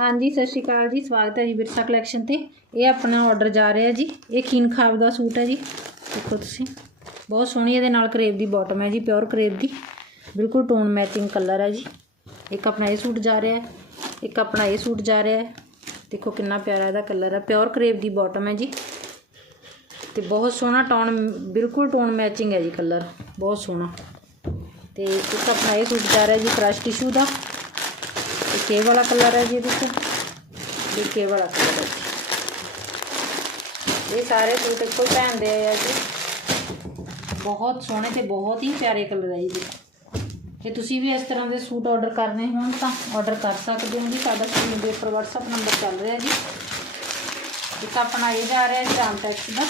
ਹਾਂਜੀ, ਸਤਿ ਸ਼੍ਰੀ ਅਕਾਲ ਜੀ। ਸਵਾਗਤ ਹੈ ਜੀ ਵਿਰਸਾ ਕਲੈਕਸ਼ਨ ਤੇ। ਇਹ ਆਪਣਾ ਆਰਡਰ ਜਾ ਰਿਹਾ ਜੀ। ਇਹ ਖੀਨ ਖਾਬ ਦਾ ਸੂਟ ਹੈ ਜੀ। ਦੇਖੋ ਤੁਸੀਂ। ਬਹੁਤ ਸੋਹਣੀ ਇਹਦੇ ਨਾਲ ਕਰੇਵ ਦੀ ਬਾਟਮ ਹੈ ਜੀ ਪਿਓਰ ਕਰੇਵ ਦੀ। ਬਿਲਕੁਲ ਟੋਨ ਮੈਚਿੰਗ ਕਲਰ ਹੈ ਜੀ। ਇੱਕ ਆਪਣਾ ਇਹ ਸੂਟ ਜਾ ਰਿਹਾ ਹੈ। ਇੱਕ ਆਪਣਾ ਇਹ ਸੂਟ ਜਾ ਰਿਹਾ ਹੈ। ਦੇਖੋ ਕਿੰਨਾ ਪਿਆਰਾ ਇਹਦਾ ਕਲਰ ਹੈ। ਪਿਓਰ ਕਰੇਵ ਦੀ ਬਾਟਮ ਹੈ ਜੀ। ਤੇ ਬਹੁਤ ਸੋਹਣਾ ਟੋਨ ਬਿਲਕੁਲ ਟੋਨ ਮੈਚਿੰਗ ਹੈ ਜੀ ਕਲਰ ਬਹੁਤ ਸੋਹਣਾ। ਤੇ ਇੱਕ ਆਪਣਾ ਇਹ ਸੂਟ ਜਾ ਰਿਹਾ ਜੀ ਕ੍ਰਸ਼ ਟਿਸ਼ੂ ਦਾ। ਇੱਕ ਇਹ ਵਾਲਾ ਕਲਰ ਹੈ ਜੀ ਇਹਦੇ 'ਚ? ਇੱਕ ਇਹ ਵਾਲਾ ਕਲਰ ਹੈ ਇਹ ਸਾਰੇ ਸੂਟ ਇੱਕੋ ਭੈਣ ਦੇ ਆ ਜੀ। ਬਹੁਤ ਸੋਹਣੇ ਤੇ ਬਹੁਤ ਹੀ ਪਿਆਰੇ ਕਲਰ ਹੈ ਜੀ ਜੇ ਤੁਸੀਂ ਵੀ ਇਸ ਤਰ੍ਹਾਂ ਦੇ ਸੂਟ ਆਰਡਰ ਕਰਨੇ ਹੋਣ ਤਾਂ ਆਰਡਰ ਕਰ ਸਕਦੇ ਹੋ ਜੀ। ਸਾਡਾ ਸਕਰੀਨ ਦੇ ਉੱਪਰ WhatsApp ਨੰਬਰ ਚੱਲ ਰਿਹਾ ਜੀ। ਇੱਕ ਆਪਣਾ ਇਹ ਜਾ ਰਿਹਾ ਜੀ ਰਾਮਟੈਕਸ ਦਾ।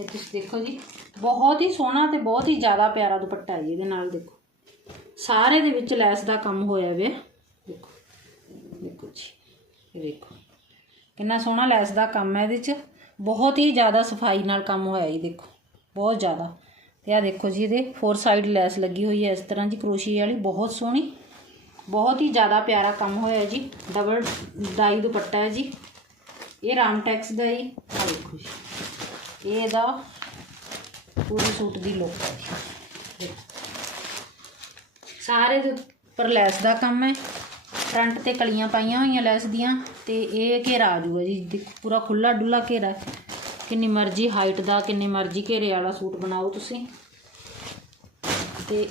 ਇਹ ਤੁਸੀਂ ਦੇਖੋ ਜੀ। ਬਹੁਤ ਹੀ ਸੋਹਣਾ ਤੇ ਬਹੁਤ ਹੀ ਜ਼ਿਆਦਾ ਪਿਆਰਾ ਦੁਪੱਟਾ ਹੈ ਜੀ ਇਹਦੇ ਨਾਲ ਦੇਖੋ। ਸਾਰੇ ਦੇ ਵਿੱਚ ਲੈਸ ਦਾ ਕੰਮ ਹੋਇਆ ਵੇ। ਦੇਖੋ ਦੇਖੋ ਜੀ ਦੇਖੋ। ਕਿੰਨਾ ਸੋਹਣਾ ਲੈਸ ਦਾ ਕੰਮ ਹੈ ਇਹਦੇ 'ਚ। ਬਹੁਤ ਹੀ ਜ਼ਿਆਦਾ ਸਫ਼ਾਈ ਨਾਲ ਕੰਮ ਹੋਇਆ ਜੀ, ਦੇਖੋ। ਬਹੁਤ ਜ਼ਿਆਦਾ। ਤੇ ਆ ਦੇਖੋ ਜੀ, ਇਹਦੇ ਫੋਰ ਸਾਈਡ ਲੈਸ ਲੱਗੀ ਹੋਈ ਹੈ ਇਸ ਤਰ੍ਹਾਂ ਜੀ, ਕਰੋਸ਼ੀਏ ਵਾਲੀ। ਬਹੁਤ ਸੋਹਣੀ। ਬਹੁਤ ਹੀ ਜ਼ਿਆਦਾ ਪਿਆਰਾ ਕੰਮ ਹੋਇਆ ਜੀ। ਡਬਲ ਡਾਈ ਦੁਪੱਟਾ ਹੈ ਜੀ। ਇਹ ਰਾਮਟੈਕਸ ਦਾ ਹੀ ਆ ਦੇਖੋ ਜੀ। ਇਹ ਇਹਦਾ ਪੂਰੇ ਸੂਟ ਦੀ ਲੁੱਕ ਹੈ ਜੀ। ਦੇਖੋ। ਸਾਰੇ ਦੇ ਉੱਪਰ ਲੈਸ ਦਾ ਕੰਮ ਹੈ। ਫਰੰਟ ਤੇ ਕਲੀਆਂ ਪਾਈਆਂ ਹੋਈਆਂ ਲੈਸ ਦੀਆਂ ਤੇ ਇਹ ਘੇਰਾ ਆ ਜੂਗਾ ਜੀ। ਦੇਖੋ, ਪੂਰਾ ਖੁੱਲਾ ਡੁੱਲਾ ਘੇਰਾ ਕਿੰਨੀ ਮਰਜ਼ੀ ਹਾਈਟ ਦਾ, ਕਿੰਨੇ ਮਰਜ਼ੀ ਘੇਰੇ ਵਾਲਾ ਸੂਟ ਬਣਾਓ ਤੁਸੀਂ। ਤੇ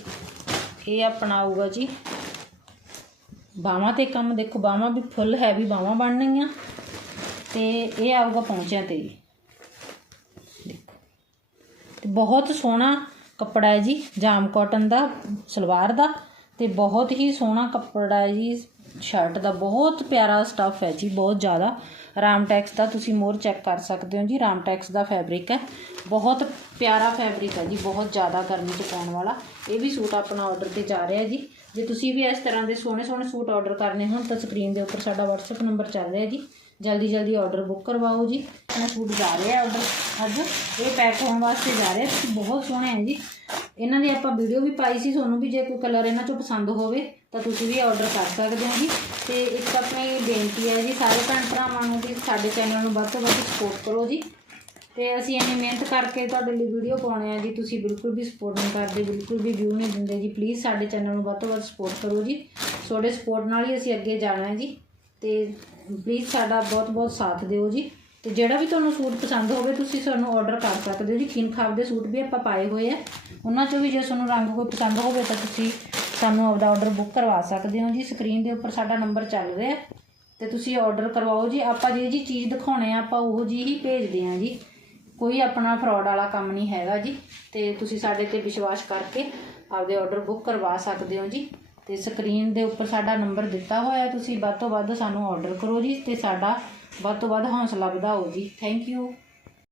ਇਹ ਆਪਣਾ ਆਊਗਾ ਜੀ। ਬਾਹਾਂ ਤੇ ਕੰਮ, ਦੇਖੋ, ਬਾਹਾਂ ਵੀ ਫੁੱਲ ਹੈਵੀ ਬਾਹਾਂ ਬਣਨਗੀਆਂ ਤੇ ਇਹ ਆਊਗਾ ਪਹੁੰਚਿਆਂ ਤੇ ਜੀ। ਦੇਖੋ। ਤੇ ਬਹੁਤ ਸੋਹਣਾ ਕੱਪੜਾ ਹੈ ਜੀ, ਜਾਮ ਕਾਟਨ ਦਾ, ਸਲਵਾਰ ਦਾ ਤੇ ਬਹੁਤ ਹੀ ਸੋਹਣਾ ਕੱਪੜਾ ਹੈ ਜੀ ਸ਼ਰਟ ਦਾ ਬਹੁਤ ਪਿਆਰਾ ਸਟੱਫ ਹੈ ਜੀ, ਬਹੁਤ ਜ਼ਿਆਦਾ। ਰਾਮਟੈਕਸ ਦਾ ਤੁਸੀਂ ਮੋਰ ਚੈੱਕ ਕਰ ਸਕਦੇ ਹੋ ਜੀ ਰਾਮਟੈਕਸ ਦਾ ਫੈਬਰਿਕ ਹੈ। ਬਹੁਤ ਪਿਆਰਾ ਫੈਬਰਿਕ ਹੈ ਜੀ, ਬਹੁਤ ਜ਼ਿਆਦਾ ਗਰਮੀ 'ਚ ਪਾਉਣ ਵਾਲਾ। ਇਹ ਵੀ ਸੂਟ ਆਪਣਾ ਆਰਡਰ ਤੇ ਜਾ ਰਿਹਾ ਜੀ। ਜੇ ਤੁਸੀਂ ਵੀ ਇਸ ਤਰ੍ਹਾਂ ਦੇ ਸੋਹਣੇ ਸੋਹਣੇ ਸੂਟ ਆਰਡਰ ਕਰਨੇ ਹੋਣ ਤਾਂ ਸਕਰੀਨ ਦੇ ਉੱਪਰ ਸਾਡਾ WhatsApp ਨੰਬਰ ਚੱਲ ਰਿਹਾ ਜੀ। ਜਲਦੀ ਜਲਦੀ ਆਰਡਰ ਬੁੱਕ ਕਰਵਾਓ ਜੀ। ਇਹਨਾਂ ਸੂਟ ਜਾ ਰਿਹਾ ਆਰਡਰ ਅੱਜ। ਇਹ ਪੈਕ ਹੋਣ ਵਾਸਤੇ ਜਾ ਰਿਹਾ। ਬਹੁਤ ਸੋਹਣੇ ਹੈ ਜੀ। ਇਹਨਾਂ ਦੀ ਆਪਾਂ ਵੀਡੀਓ ਵੀ ਪਾਈ ਸੀ। ਤੁਹਾਨੂੰ ਵੀ ਜੇ ਕੋਈ ਕਲਰ ਇਹਨਾਂ ਚੋਂ ਪਸੰਦ ਹੋਵੇ, ਤਾਂ ਤੁਸੀਂ ਵੀ ਆਰਡਰ ਕਰ ਸਕਦੇ ਹੋ ਜੀ। ਤੇ ਇੱਕ ਆਪਣੀ ਬੇਨਤੀ ਹੈ ਜੀ, ਸਾਰੇ ਭੈਣ ਭਰਾਵਾਂ ਨੂੰ ਵੀ, ਸਾਡੇ ਚੈਨਲ ਨੂੰ ਵੱਧ ਤੋਂ ਵੱਧ ਸਪੋਰਟ ਕਰੋ ਜੀ। ਤੇ ਅਸੀਂ ਇੰਨੀ ਮਿਹਨਤ ਕਰਕੇ ਤੁਹਾਡੇ ਲਈ ਵੀਡੀਓ ਪਾਉਣੇ ਆ ਜੀ। ਤੁਸੀਂ ਬਿਲਕੁਲ ਵੀ ਸਪੋਰਟ ਨਹੀਂ ਕਰਦੇ, ਬਿਲਕੁਲ ਵੀ ਵਿਊ ਨਹੀਂ ਦਿੰਦੇ ਜੀ। ਪਲੀਜ਼ ਸਾਡੇ ਚੈਨਲ ਨੂੰ ਵੱਧ ਤੋਂ ਵੱਧ ਸਪੋਰਟ ਕਰੋ ਜੀ। ਤੁਹਾਡੇ ਸਪੋਰਟ ਨਾਲ ਹੀ ਅਸੀਂ ਅੱਗੇ ਜਾਣਾ ਹੈ ਜੀ। ਤੇ ਪਲੀਜ਼ ਸਾਡਾ ਬਹੁਤ ਬਹੁਤ ਸਾਥ ਦਿਓ ਜੀ। ਤੇ ਜਿਹੜਾ ਵੀ ਤੁਹਾਨੂੰ ਸੂਟ ਪਸੰਦ ਹੋਵੇ, ਤੁਸੀਂ ਸਾਨੂੰ ਆਰਡਰ ਕਰ ਸਕਦੇ ਹੋ ਜੀ। ਖੀਨ ਖਾਬ ਦੇ ਸੂਟ ਵੀ ਆਪਾਂ ਪਾਏ ਹੋਏ ਆ। ਉਹਨਾਂ ਚੋਂ ਵੀ ਜੇ ਤੁਹਾਨੂੰ ਰੰਗ ਕੋਈ ਪਸੰਦ ਹੋਵੇ, ਤਾਂ ਤੁਸੀਂ ਸਾਨੂੰ ਆਪਦਾ ਆਰਡਰ ਬੁੱਕ ਕਰਵਾ ਸਕਦੇ ਹੋ ਜੀ। ਸਕਰੀਨ ਦੇ ਉੱਪਰ ਸਾਡਾ ਨੰਬਰ ਚੱਲ ਰਿਹਾ ਤੇ ਤੁਸੀਂ ਆਰਡਰ ਕਰਵਾਓ ਜੀ। ਆਪਾਂ ਜੇ ਜੀ ਚੀਜ਼ ਦਿਖਾਉਣੇ ਆ, ਆਪਾਂ ਉਹੋ ਜੀ ਹੀ ਭੇਜਦੇ ਆ ਜੀ। ਕੋਈ ਆਪਣਾ ਫਰਾਡ ਵਾਲਾ ਕੰਮ ਨਹੀਂ ਹੈਗਾ ਜੀ। ਤੇ ਤੁਸੀਂ ਸਾਡੇ ਤੇ ਵਿਸ਼ਵਾਸ ਕਰਕੇ ਆਪਦੇ ਆਰਡਰ ਬੁੱਕ ਕਰਵਾ ਸਕਦੇ ਹੋ ਜੀ। ਤੇ ਸਕਰੀਨ ਦੇ ਉੱਪਰ ਸਾਡਾ ਨੰਬਰ ਦਿੱਤਾ ਹੋਇਆ ਤੁਸੀਂ ਵੱਧ ਤੋਂ ਵੱਧ ਸਾਨੂੰ ਆਰਡਰ ਕਰੋ ਜੀ ਤੇ ਸਾਡਾ ਵੱਧ ਤੋਂ ਵੱਧ ਹੌਸਲਾ ਵਧਾਓ ਜੀ। Thank you